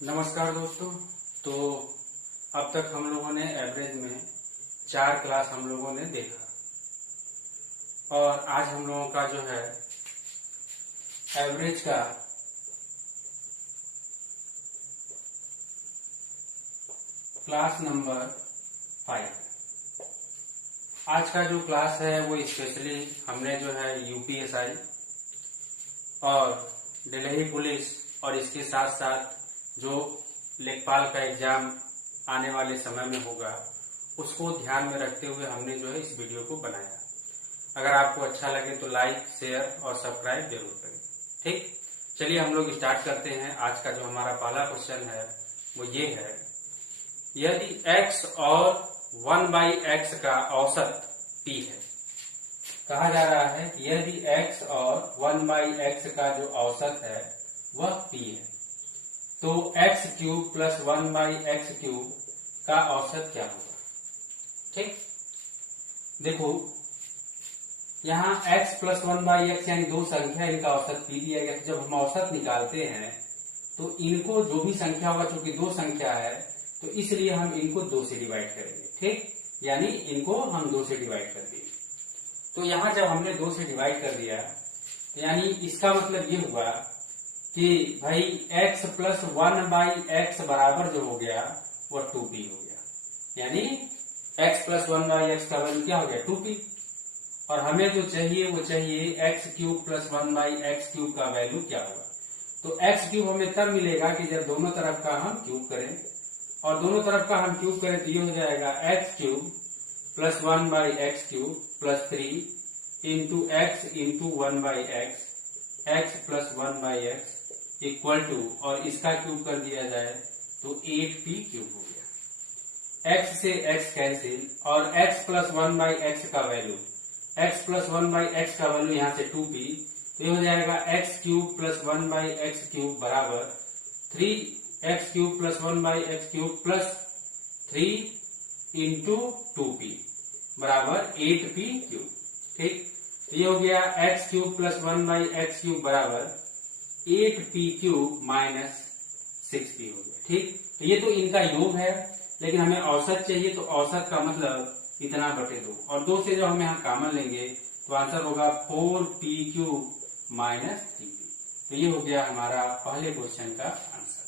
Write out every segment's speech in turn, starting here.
नमस्कार दोस्तों। तो अब तक हम लोगों ने एवरेज में 4 क्लास हम लोगों ने देखा और आज हम लोगों का जो है एवरेज का क्लास नंबर 5। आज का जो क्लास है वो स्पेशली हमने जो है यूपीएसआई और दिल्ली पुलिस और इसके साथ साथ जो लेखपाल का एग्जाम आने वाले समय में होगा उसको ध्यान में रखते हुए हमने जो है इस वीडियो को बनाया। अगर आपको अच्छा लगे तो लाइक, शेयर और सब्सक्राइब जरूर करें। ठीक, चलिए हम लोग स्टार्ट करते हैं। आज का जो हमारा पहला क्वेश्चन है वो ये है, यदि x और 1/x का औसत p है। कहा जा रहा है कि यदि x और 1/x का जो औसत है वह p है तो x³ प्लस 1/x³ का औसत क्या होगा। ठीक, देखो यहाँ x प्लस 1/x यानी दो संख्या, इनका औसत p दिया गया। जब हम औसत निकालते हैं तो इनको जो भी संख्या होगा, चूंकि दो संख्या है तो इसलिए हम इनको 2 से डिवाइड करेंगे। ठीक, यानी इनको हम 2 से डिवाइड कर देंगे। तो यहाँ जब हमने 2 से डिवाइड कर दिया यानी इसका मतलब ये हुआ कि भाई x प्लस 1/x बराबर जो हो गया वो 2p हो गया। यानी x प्लस 1/x का वैल्यू क्या हो गया 2p। और हमें जो चाहिए वो चाहिए x³ प्लस 1/x³ का वैल्यू क्या होगा। तो x³ हमें तब मिलेगा कि जब दोनों तरफ का हम क्यूब करें, और दोनों तरफ का हम क्यूब करें तो ये हो जाएगा x³ plus 1/x³ plus 3 into x into 1/x, x plus 1/x equal to, और इसका क्यूब कर दिया जाए तो 8p³ हो गया। x से x कैंसिल और x प्लस 1/x का वैल्यू, x प्लस 1/x का वैल्यू यहाँ से 2p, तो ये हो जाएगा x³ प्लस 1/x³ बराबर 3x³ plus 1/x³ plus 3 into 2p बराबर 8p³। ठीक, तो ये हो गया x³ प्लस 1/x³ बराबर 8p³ माइनस 6p हो गया। ठीक, तो ये तो इनका योग है, लेकिन हमें औसत चाहिए तो औसत का मतलब इतना बटे 2, और 2 से जब हम यहाँ कॉमन लेंगे तो आंसर होगा 4p³ माइनस 3p। तो ये हो गया हमारा पहले क्वेश्चन का आंसर।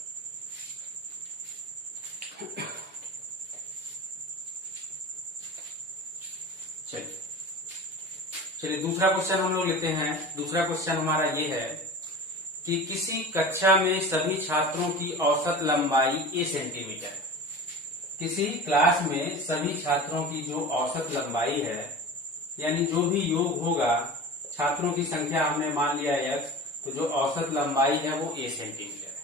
चलिए दूसरा क्वेश्चन हम लोग लेते हैं। दूसरा क्वेश्चन हमारा ये है कि किसी कक्षा में सभी छात्रों की औसत लंबाई a सेंटीमीटर। किसी क्लास में सभी छात्रों की जो औसत लंबाई है, यानी जो भी योग होगा, छात्रों की संख्या हमने मान लिया x, तो जो औसत लंबाई है वो a सेंटीमीटर है।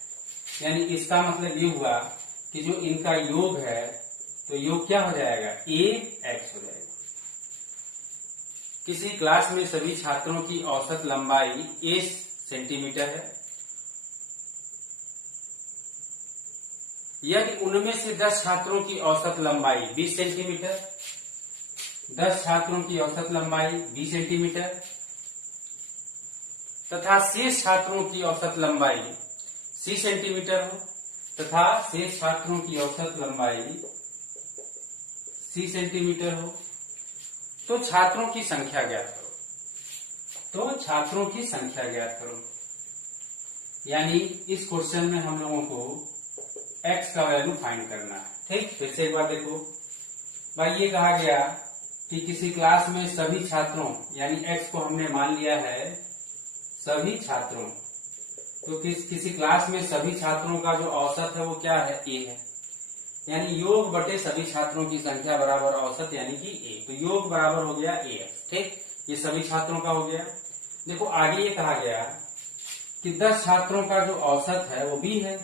यानी इसका मतलब ये हुआ कि जो इनका योग है तो योग क्या हो जाएगा ax हो जाएगा। किसी क्लास में सभी छात्रों की औसत लंबाई a सेंटीमीटर है। यदि उनमें से 10 छात्रों की औसत लंबाई 20 सेंटीमीटर, 10 छात्रों की औसत लंबाई 20 सेंटीमीटर तथा शेष छात्रों की औसत लंबाई 30 सेंटीमीटर हो, तथा शेष छात्रों की औसत लंबाई 30 सेंटीमीटर हो, तो छात्रों की संख्या ज्ञात करो। तो छात्रों की संख्या ज्ञात करो, यानी इस क्वेश्चन में हम लोगों को x का वैल्यू फाइंड करना है। ठीक, फिर से एक बार देखो भाई, ये कहा गया कि किसी क्लास में सभी छात्रों, यानी x को हमने मान लिया है सभी छात्रों, तो किसी क्लास में सभी छात्रों का जो औसत है वो क्या है a है। यानी योग बटे सभी छात्रों की संख्या बराबर औसत, यानी कि a। तो योग बराबर हो गया ax। ठीक, ये सभी छात्रों का हो गया। देखो आगे ये कहा गया कि 10 छात्रों का जो औसत है वो b है।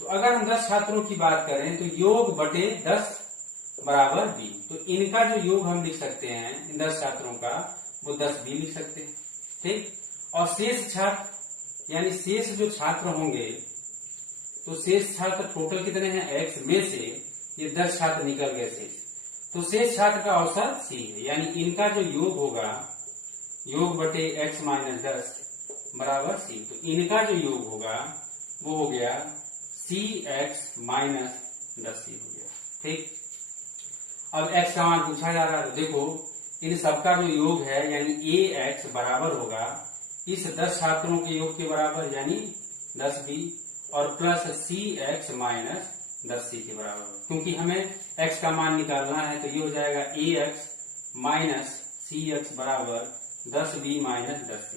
तो अगर हम 10 छात्रों की बात करें तो योग बटे 10 बराबर b, तो इनका जो योग हम लिख सकते हैं इन 10 छात्रों का वो 10b लिख सकते हैं। ठीक, और शेष छात्र यानी शेष जो छात्र होंगे, तो शेष छात्र टोटल कितने हैं x में से ये 10 छात्र निकल गए शेष, तो शेष छात्र का औसत c है। यानी इनका जो योग होगा, योग बटे x माइनस 10 बराबर c। तो इनका जो योग होगा वो हो गया CX माइनस 10C हो गया। ठीक, अब x का मान पूछा जा रहा है, तो देखो इन सबका जो योग है यानी AX बराबर होगा इस 10 छात्रों के योग के बराबर यानी 10B और प्लस CX माइनस 10C के बराबर, क्योंकि हमें x का मान निकालना है तो ये हो जाएगा AX माइनस CX बराबर 10B माइनस 10C।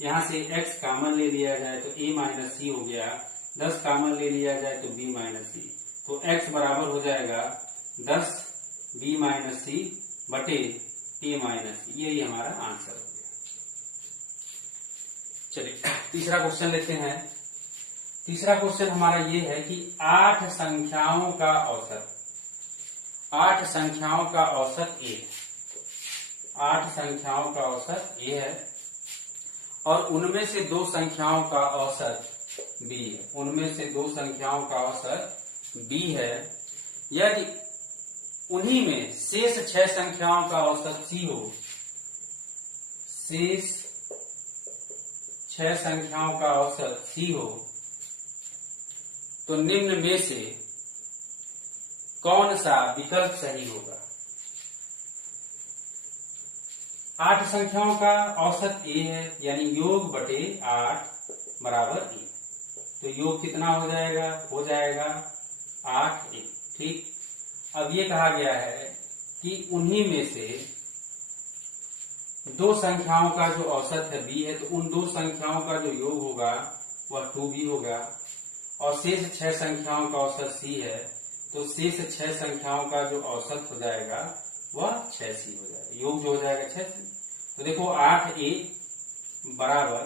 यहाँ से x कॉमन ले लिया जाए तो a माइनस C हो गया, 10 कॉमन ले लिया जाए तो b माइनस C, तो x बराबर हो जाएगा 10B माइनस C बटे a माइनस C। यही हमारा आंसर हो गया। चलिए तीसरा क्वेश्चन लेते हैं। तीसरा क्वेश्चन हमारा ये है कि 8 संख्याओं का औसत, 8 संख्याओं का औसत a, 8 संख्याओं का औसत a है और उनमें से 2 संख्याओं का औसत b है, उनमें से 2 संख्याओं का औसत b है। यदि उन्हीं में शेष 6 संख्याओं का औसत c हो, शेष 6 संख्याओं का औसत c हो, तो निम्न में से कौन सा विकल्प सही होगा। 8 संख्याओं का औसत a है यानी योग बटे 8 बराबर a, तो योग कितना हो जाएगा, हो जाएगा 8a। ठीक, अब ये कहा गया है कि उन्हीं में से 2 संख्याओं का जो औसत है b है, तो उन 2 संख्याओं का जो योग होगा वह 2b होगा और शेष 6 संख्याओं का औसत c है, तो शेष 6 संख्याओं का जो औसत हो जाएगा वह 6c हो जाएगा, योग जो हो जाएगा 6c। तो देखो 8a बराबर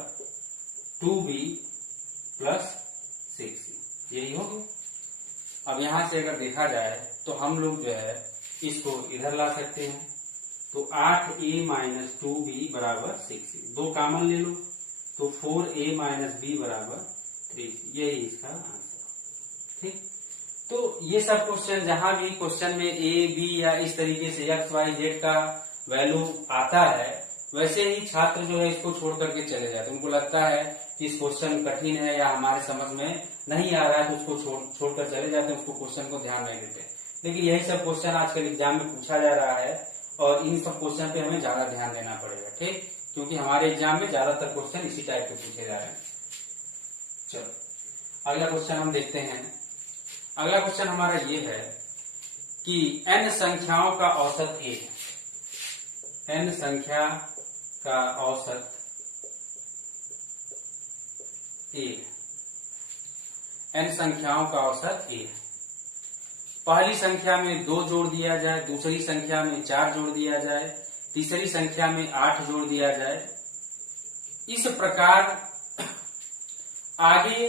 2b प्लस 6c, यही हो गया। अब यहां से अगर देखा जाए तो हम लोग जो है इसको इधर ला सकते हैं, तो 8a माइनस 2b बराबर 6c, 2 कॉमन ले लो तो 4a माइनस b बराबर 3c, यही इसका आंसर। ठीक, तो ये सब क्वेश्चन जहां भी क्वेश्चन में a b या इस तरीके से x y z का वैल्यू आता है, वैसे ही छात्र जो है इसको छोड़ करके चले जाते, उनको लगता है कि इस क्वेश्चन कठिन है या हमारे समझ में नहीं आ रहा है, तो उसको छोड़कर चले जाते हैं, उसको क्वेश्चन को ध्यान नहीं देते। लेकिन यही सब क्वेश्चन आजकल एग्जाम में पूछा जा रहा है और इन सब क्वेश्चन पे हमें ज्यादा ध्यान देना पड़ेगा। ठीक, क्योंकि हमारे एग्जाम में ज्यादातर क्वेश्चन इसी टाइप के पूछे जा रहे हैं। चलो अगला क्वेश्चन हम देखते हैं। अगला क्वेश्चन हमारा ये है कि n संख्याओं का औसत a है, n संख्या का औसत a, n संख्याओं का औसत a है। पहली संख्या में 2 जोड़ दिया जाए, दूसरी संख्या में 4 जोड़ दिया जाए, तीसरी संख्या में 8 जोड़ दिया जाए। इस प्रकार आगे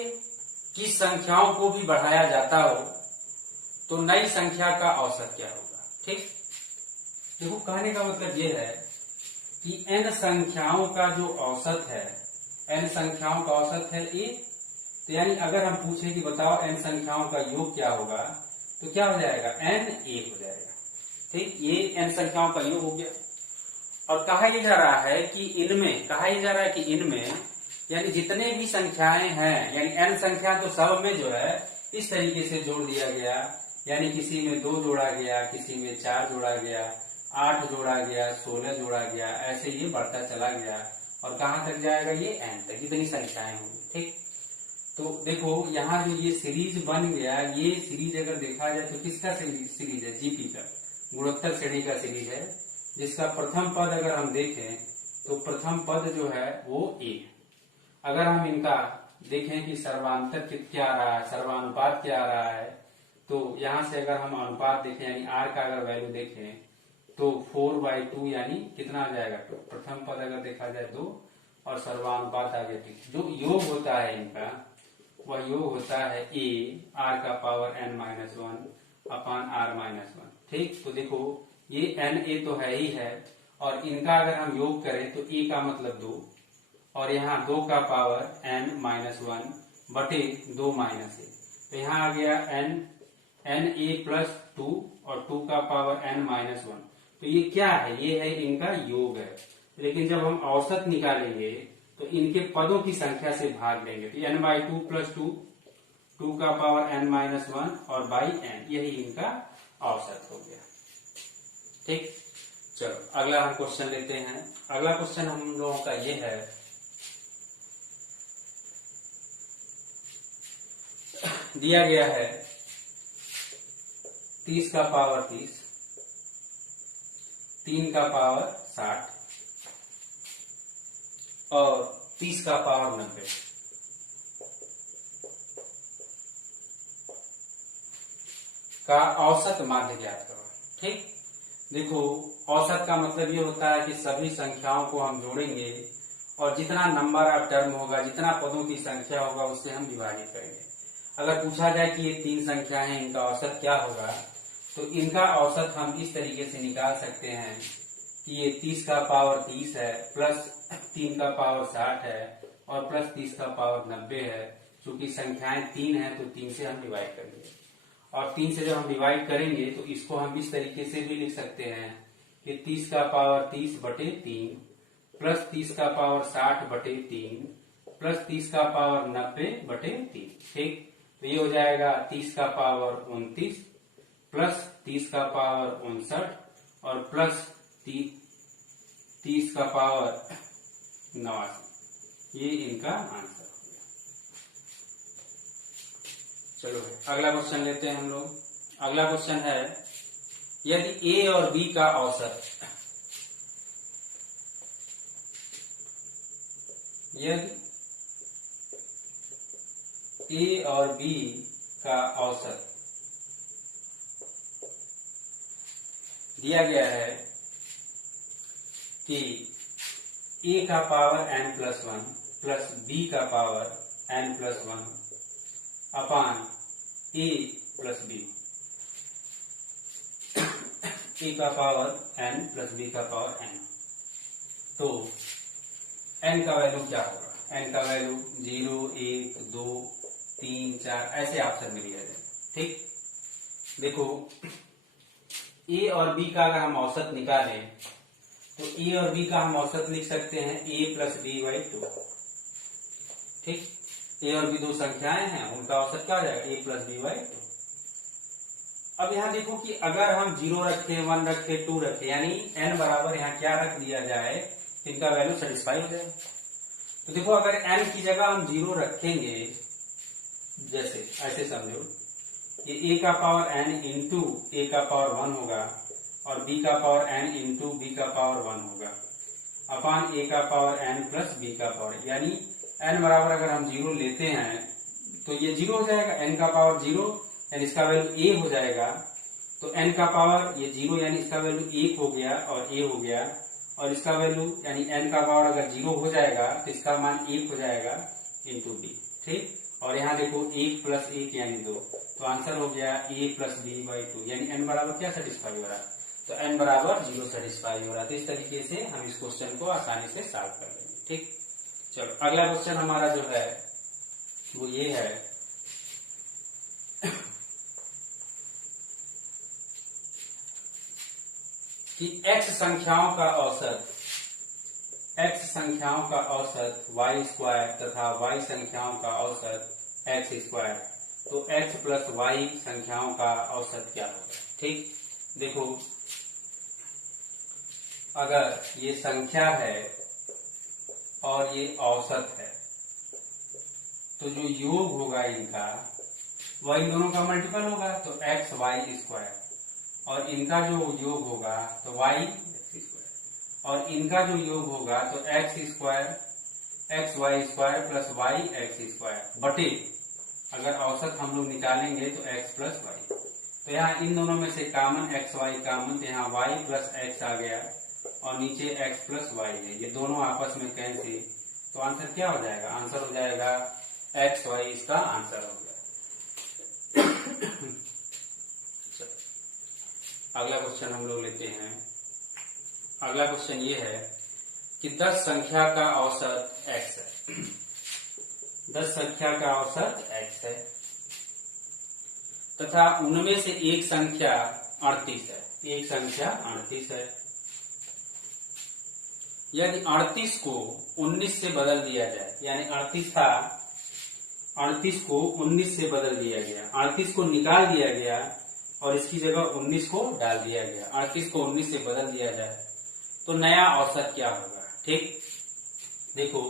की संख्याओं को भी बढ़ाया जाता हो तो नई संख्या का औसत क्या होगा। ठीक, देखो कहने का मतलब ये है कि n संख्याओं का जो औसत है, n संख्याओं का औसत है a, तो यानी अगर हम पूछे कि बताओ n संख्याओं का योग क्या होगा, तो क्या हो जाएगा, n a हो जाएगा। ठीक, ये n संख्याओं का योग हो गया। और कहा यह जा रहा है कि इनमें यानी जितने भी संख्याएं हैं, यानी n संख्या तो सब में जो है इस तरीके से जोड़ दिया गया, यानी किसी में 2 जोड़ा गया, किसी में 4 जोड़ा गया, 8 जोड़ा गया, 16 जोड़ा गया, ऐसे ये बढ़ता चला गया और कहाँ तक जाएगा, ये n तक, इतनी संख्याएं होंगी। ठीक, तो देखो यहाँ जो ये सीरीज बन गया, ये सीरीज अगर देखा जाए तो किसका सीरीज है, जीपी का, गुणोत्तर श्रेणी का सीरीज है, जिसका प्रथम पद अगर हम देखें तो प्रथम पद जो है वो a। अगर हम इनका देखें कि सर्वांतर क्या आ रहा है, सर्वानुपात क्या आ रहा है, तो यहाँ से अगर हम अनुपात देखें यानी r का अगर वैल्यू देखें तो 4/2 यानी कितना आ जाएगा, तो प्रथम पद अगर देखा जाए 2 और सर्वानुपात आ गया 3। जो योग होता है इनका वह योग होता है a r का पावर n-1 अपान r-1। ठीक, तो देखो ये na तो है ही है और इनका अगर हम योग करें तो a का मतलब 2 और यहाँ 2 का पावर n-1 बटे 2 माइनस a, तो यहाँ आ गया na प्लस 2 और 2 का पावर n-1। तो ये क्या है, ये है इनका योग है। लेकिन जब हम औसत निकालेंगे तो इनके पदों की संख्या से भाग लेंगे, तो n/2 प्लस 2 2 का पावर n-1 और बाई n, यही इनका औसत हो गया। ठीक, चलो अगला हम क्वेश्चन लेते हैं। अगला क्वेश्चन हम लोगों का ये है, दिया गया है 30 का पावर 30, 3 का पावर 60 और 30 का पावर 90 का औसत माध्य ज्ञात करो। ठीक, देखो औसत का मतलब ये होता है कि सभी संख्याओं को हम जोड़ेंगे और जितना नंबर ऑफ टर्म होगा, जितना पदों की संख्या होगा, उससे हम विभाजित करेंगे। अगर पूछा जाए कि ये 3 संख्या है, इनका औसत क्या होगा, तो इनका औसत हम इस तरीके से निकाल सकते हैं कि ये 30 का पावर 30 है प्लस 3 का पावर 60 है और प्लस 30 का पावर 90 है। चूंकि संख्याएं 3 है तो 3 से हम डिवाइड करेंगे और 3 से जब हम डिवाइड करेंगे तो इसको हम इस तरीके से भी लिख सकते हैं कि 30 का पावर 30 बटे 3 प्लस 30 का पावर 60 बटे 3 प्लस 30 का पावर 90 बटे 3। ठीक, तो ये हो जाएगा 30 का पावर 29 प्लस 30 का पावर 59 और प्लस 30 का पावर 89। ये इनका आंसर हो गया। चलो अगला क्वेश्चन लेते हैं हम लोग। अगला क्वेश्चन है, यदि ए और बी का औसत, यदि ए और बी का औसत दिया गया है कि ए का पावर n+1 प्लस बी का पावर n+1 अपान ए प्लस बी, ए का पावर n प्लस बी का पावर n, तो n का वैल्यू क्या होगा? n का वैल्यू 0, 1, 2, 3, 4 ऐसे ऑप्शन में लिया जाए। ठीक, देखो ए और बी का अगर हम औसत निकालें तो ए और बी का हम औसत लिख सकते हैं a प्लस बी बाई 2। ठीक, ए और बी दो संख्याएं हैं, उनका औसत क्या हो जाएगा? a plus B by 2। अब यहाँ देखो कि अगर हम 0 रखे, 1 रखे, 2 रखे, यानी n बराबर यहाँ क्या रख दिया जाए, इनका वैल्यू सेटिस्फाई हो जाए। तो देखो अगर n की जगह हम 0 रखेंगे, जैसे ऐसे समझो ये a का पावर n इंटू a का पावर 1 होगा और b का पावर n इंटू b का पावर 1 होगा अपान a का पावर n प्लस b का पावर, यानी n बराबर अगर हम 0 लेते हैं तो ये 0 हो जाएगा, n का पावर 0 यानी इसका वैल्यू a हो जाएगा। तो n का पावर ये 0 यानी इसका वैल्यू 1 हो गया और a हो गया, और इसका वैल्यू यानी n का पावर अगर 0 हो जाएगा तो इसका मान 1 हो जाएगा इंटू b। ठीक, और यहाँ देखो 1 प्लस 1 यानी 2, तो आंसर हो गया a प्लस बी बाई 2, यानी n बराबर क्या सेटिस्फाई हो रहा है? तो n बराबर 0 सेटिस्फाई हो रहा है। तो इस तरीके से हम इस क्वेश्चन को आसानी से सॉल्व कर लेंगे। ठीक, चलो अगला क्वेश्चन हमारा जो है वो ये है कि x संख्याओं का औसत, x संख्याओं का औसत y² तथा y संख्याओं का औसत x², तो x प्लस y संख्याओं का औसत क्या होगा? ठीक, देखो अगर ये संख्या है और ये औसत है तो जो योग होगा इनका वह इन दोनों का मल्टीपल होगा, तो xy², और इनका जो योग होगा तो y² और इनका जो योग होगा तो xy² प्लस yx² बटे, अगर औसत हम लोग निकालेंगे तो x प्लस y। तो यहाँ इन दोनों में से कॉमन xy कॉमन, तो यहाँ y प्लस x आ गया और नीचे x प्लस y है, ये दोनों आपस में कैंसिल, तो आंसर क्या हो जाएगा? आंसर हो जाएगा xy, इसका आंसर हो गया। अगला क्वेश्चन हम लोग लेते हैं। अगला क्वेश्चन ये है कि 10 संख्या का औसत x है। 10 संख्या का औसत x है तथा उनमें से एक संख्या 38 है। एक संख्या 38 है। यदि 38 को 19 से बदल दिया जाए, यानी 38 था 38 को 19 से बदल दिया गया, 38 को निकाल दिया गया और इसकी जगह 19 को डाल दिया गया। 38 को 19 से बदल दिया जाए तो नया औसत क्या होगा। ठीक, देखो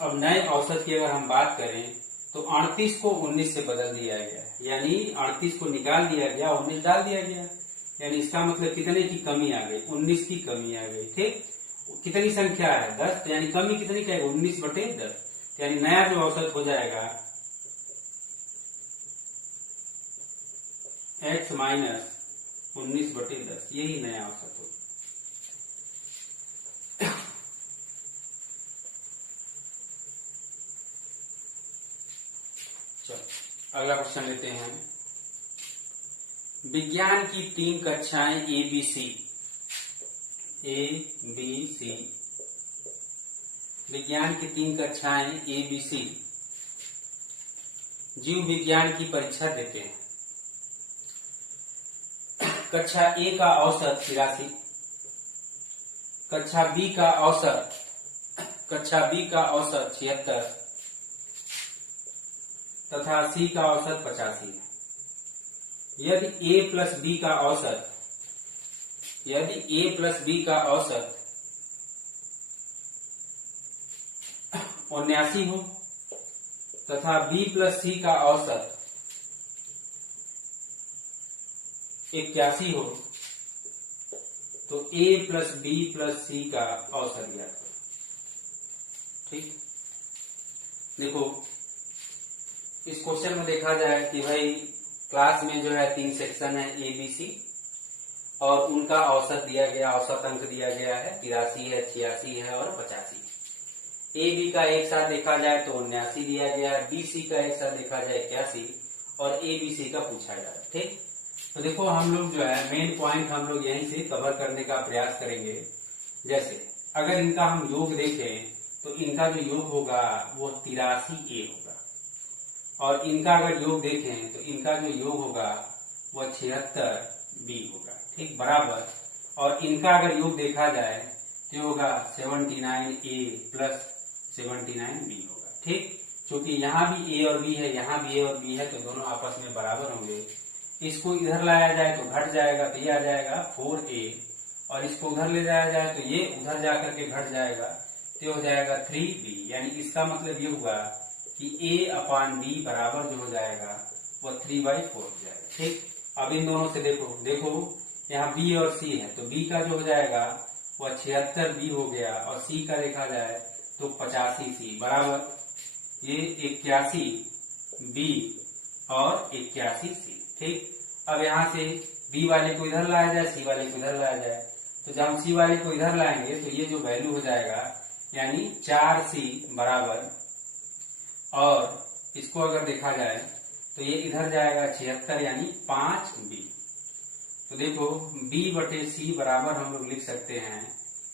अब नए औसत की अगर हम बात करें तो 38 को 19 से बदल दिया गया, यानी 38 को निकाल दिया गया, 19 डाल दिया गया, यानी इसका मतलब कितने की कमी आ गई, 19 की कमी आ गई। ठीक, कितनी संख्या है 10, यानी कमी कितनी क्या है 19/10, यानी नया जो औसत हो जाएगा x माइनस 19/10, यही नया औसत होगा। चलो अगला क्वेश्चन लेते हैं। विज्ञान की 3 कक्षाएं ABC, विज्ञान की 3 कक्षाएं ABC जीव विज्ञान की परीक्षा देते हैं। कक्षा A का औसत 83, कक्षा B का औसत 76 तथा C का औसत 85 है। यदि A प्लस B का औसत 79 हो तथा B प्लस C का औसत 81 हो तो A plus B plus C का औसत ज्ञात करो। ठीक, देखो इस क्वेश्चन में देखा जाए कि भाई क्लास में जो है 3 सेक्शन है ABC और उनका औसत दिया गया, औसत अंक दिया गया है 83 है, 86 है और 85। A B का एक साथ देखा जाए तो 79 दिया गया है, B C का एक साथ देखा जाए 81 और A B C का पूछा जा रहा है। ठीक, तो देखो हम लोग जो है मेन पॉइंट हम लोग यहीं से कवर करने का प्रयास करेंगे। जैसे अगर इनका हम योग देखें तो इनका जो योग होगा वो 83A होगा और इनका अगर योग देखें तो इनका जो योग होगा वो 76B होगा। ठीक, बराबर, और इनका अगर योग देखा जाए तो होगा 79A प्लस 79B होगा। ठीक, क्योंकि यहाँ भी A और B है, यहाँ भी A और B है तो दोनों आपस में बराबर होंगे। इसको इधर लाया जाए तो घट जाएगा तो ये आ जाएगा 4A और इसको उधर ले जाया जाए तो ये उधर जाकर के घट जाएगा तो हो जाएगा 3B, यानी इसका मतलब ये हुआ कि A/B बराबर जो हो जाएगा वो 3/4 हो जाएगा। ठीक, अब इन दोनों से देखो यहाँ B और C है तो B का जो हो जाएगा वो 76B हो गया और C का देखा जाए तो 85C बराबर ये 81B और 81C। ठीक, अब यहाँ से B वाले को इधर लाया जाए, C वाले को इधर लाया जाए, तो जब हम C वाले को इधर लाएंगे तो ये जो वैल्यू हो जाएगा यानी 4C बराबर, और इसको अगर देखा जाए तो ये इधर जाएगा 76 यानी 5B। तो देखो B/C बराबर हम लोग लिख सकते हैं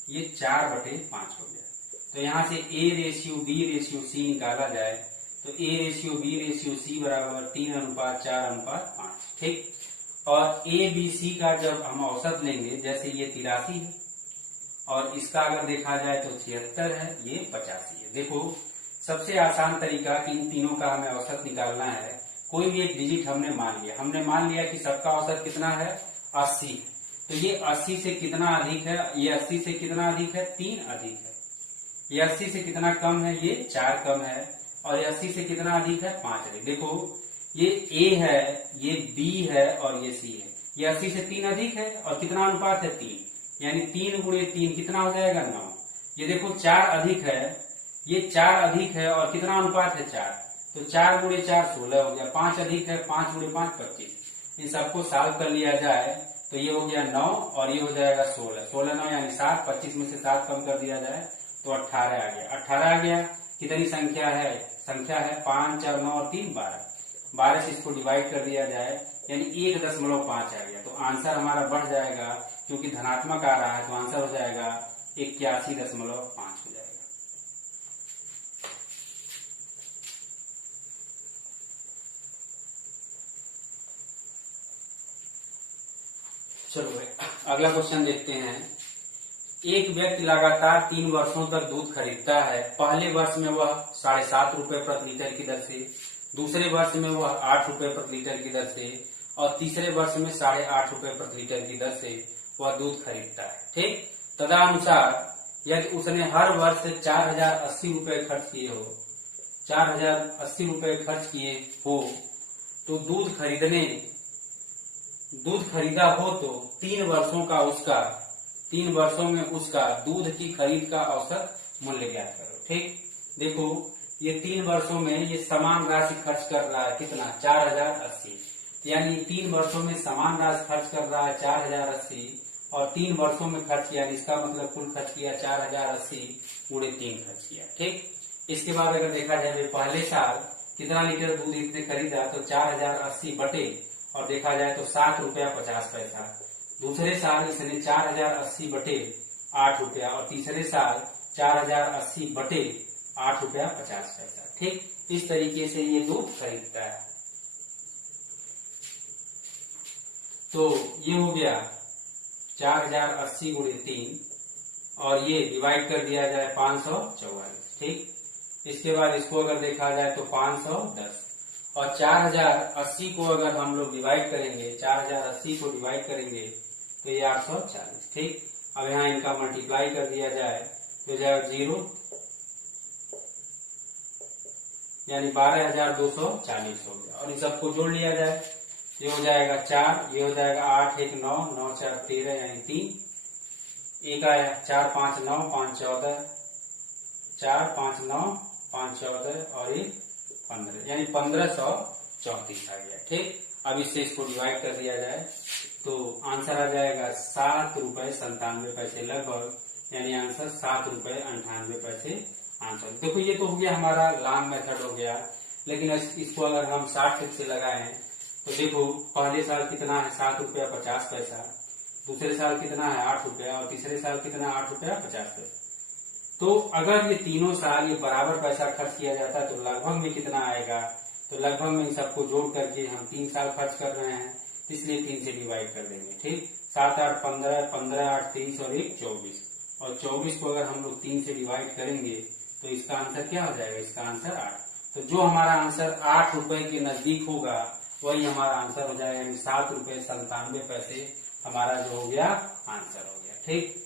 ये 4/5 हो गया। तो यहाँ से A/B/C निकाला जाए तो A/B/C बराबर 3:4:5। ठीक, और ABC का जब हम औसत लेंगे, जैसे ये 83 है और इसका अगर देखा जाए तो 76 है, ये 85 है। देखो सबसे आसान तरीका कि इन तीनों का हमें औसत निकालना है। कोई भी एक डिजिट हमने मान लिया कि सबका औसत कितना है 80, तो ये 80 से कितना अधिक है, ये 80 से कितना अधिक है 3 अधिक है, ये 80 से कितना कम है ये 4 कम है, और ये 80 से कितना अधिक है 5 अधिक। देखो ये A है, ये B है और ये C है, ये 80 से 3 अधिक है और कितना अनुपात है 3, यानी 3 गुणे 3 कितना हो जाएगा 9। ये देखो 4 अधिक है, ये 4 अधिक है और कितना अनुपात है 4, तो 4 गुणे 4 16 हो गया। 5 अधिक है, 5 गुणे 5 25। इन सबको सॉल्व कर लिया जाए तो ये हो गया 9 और ये हो जाएगा 16, 16 9 यानी 7, 25 में से 7 कम कर दिया जाए तो 18 आ गया। 18 आ गया, कितनी संख्या है 5 4 9 और 3 12, 12 से इसको डिवाइड कर दिया जाए यानी 1.5 आ गया। तो आंसर हमारा बढ़ जाएगा, क्योंकि धनात्मक आ रहा है तो आंसर हो जाएगा 81.5 हो जाएगा। चलो भाई अगला क्वेश्चन देखते हैं। एक व्यक्ति लगातार 3 वर्षों तक दूध खरीदता है। पहले वर्ष में वह 7.5 रुपए प्रति लीटर की दर से, दूसरे वर्ष में वह 8 रुपए प्रति लीटर की दर से और तीसरे वर्ष में 8.5 रुपए प्रति लीटर की दर से वह दूध खरीदता है। ठीक, तदनुसार यदि उसने हर वर्ष 4080 रुपए खर्च किए हो, 4080 रुपए खर्च किए हो, तो दूध खरीदा हो तो 3 वर्षों में उसका दूध की खरीद का औसत मूल्य ज्ञात करो। ठीक, देखो ये 3 वर्षों में ये समान राशि खर्च कर रहा है, कितना? 4080, यानी 3 वर्षों में समान राशि खर्च कर रहा है 4080 और 3 वर्षों में खर्च किया, इसका मतलब कुल खर्च किया 4080 गुणे 3 खर्च किया। ठीक, इसके बाद अगर देखा जाए पहले साल कितना लीटर दूध इसने खरीदा तो 4080 बटे और देखा जाए तो 7 रुपया 50 पैसा। दूसरे साल इसने 4080 बटे 8 रुपया और तीसरे साल 4080 बटे 8 रुपया 50 पैसा। ठीक, इस तरीके से ये दूध खरीदता है। तो ये हो गया 4080 गुणे 3 और ये डिवाइड कर दिया जाए 544। ठीक, इसके बाद इसको अगर देखा जाए तो 510 और 4080 को अगर हम लोग डिवाइड करेंगे, 4080 को डिवाइड करेंगे तो ये 840। ठीक, अब यहाँ इनका मल्टीप्लाई कर दिया जाए तो जाएगा 0, यानी 12,240 हो गया और इन सबको जोड़ लिया जाए, ये हो जाएगा 4, ये हो जाएगा 8 1 9 9 4 13 यानी 3, एक आया 4 5 9 5 14, 4 5 9 5 14 और एक 15 यानी 1534 आ गया। ठीक, अब इससे इसको डिवाइड कर दिया जाए तो आंसर आ जाएगा 7 रुपए 97 पैसे लगभग, यानी आंसर 7 रुपए 98 पैसे आंसर। देखो ये तो हो गया हमारा लॉन्ग मेथड हो गया, लेकिन इसको अगर हम 60 से लगाएं तो देखो पहले साल कितना है 7 रुपया 50 पैसा, दूसरे साल कितना है 8 रुपया और तीसरे साल कितना 8 रुपया 50 पैसा। तो अगर ये तीनों साल ये बराबर पैसा खर्च किया जाता है तो लगभग में कितना आएगा? तो लगभग में इन सबको जोड़ करके हम 3 साल खर्च कर रहे हैं, इसलिए 3 से डिवाइड कर देंगे। ठीक, 7 8 15, 15 8 30 और 1 24 और 24 को अगर हम लोग 3 से डिवाइड करेंगे तो इसका आंसर क्या हो जाएगा? इसका आंसर 8। तो जो हमारा आंसर 8 रुपए के नजदीक होगा वही हमारा आंसर हो जाएगा, यानी 7 रुपए 97 पैसे हमारा जो हो गया आंसर हो गया। ठीक,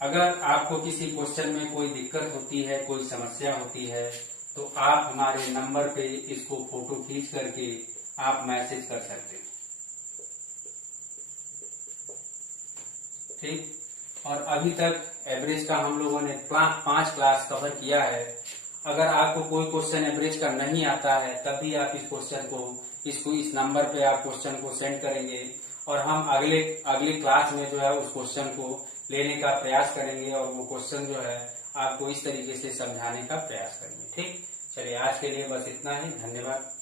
अगर आपको किसी क्वेश्चन में कोई दिक्कत होती है, कोई समस्या होती है तो आप हमारे नंबर पे इसको फोटो खींच करके आप मैसेज कर सकते हैं। ठीक, और अभी तक एवरेज का हम लोगों ने 5 क्लास कवर किया है। अगर आपको कोई क्वेश्चन एवरेज का नहीं आता है तब भी आप इस क्वेश्चन को इस नंबर पे आप क्वेश्चन को सेंड करेंगे और हम अगले क्लास में जो है उस क्वेश्चन को लेने का प्रयास करेंगे और वो क्वेश्चन जो है आपको इस तरीके से समझाने का प्रयास करेंगे। ठीक, चलिए आज के लिए बस इतना ही, धन्यवाद।